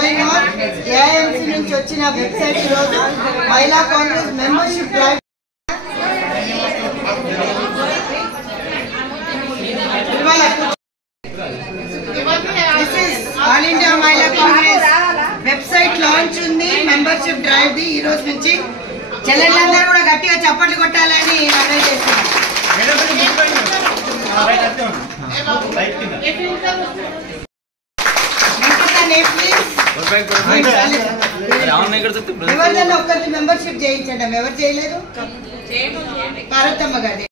Going on. ఏఐఎంసీ నుంచి వచ్చిన website ఈరోజు మహిళా Congress membership drive all India మహిళా కాంగ్రెస్ వెబ్సైట్ లాంచ్ ఉంది. మెంబర్షిప్ డ్రైవ్ ది ఈ రోజు నుంచి చెల్లెళ్ళందరూ కూడా గట్టిగా చప్పట్లు కొట్టాలని నిర్ణయం చేస్తున్నారు. ఎవరిదన్నా ఒక్కరికి మెంబర్షిప్ చేయించండి. ఎవరు చేయలేదు? పార్వతమ్మ గారి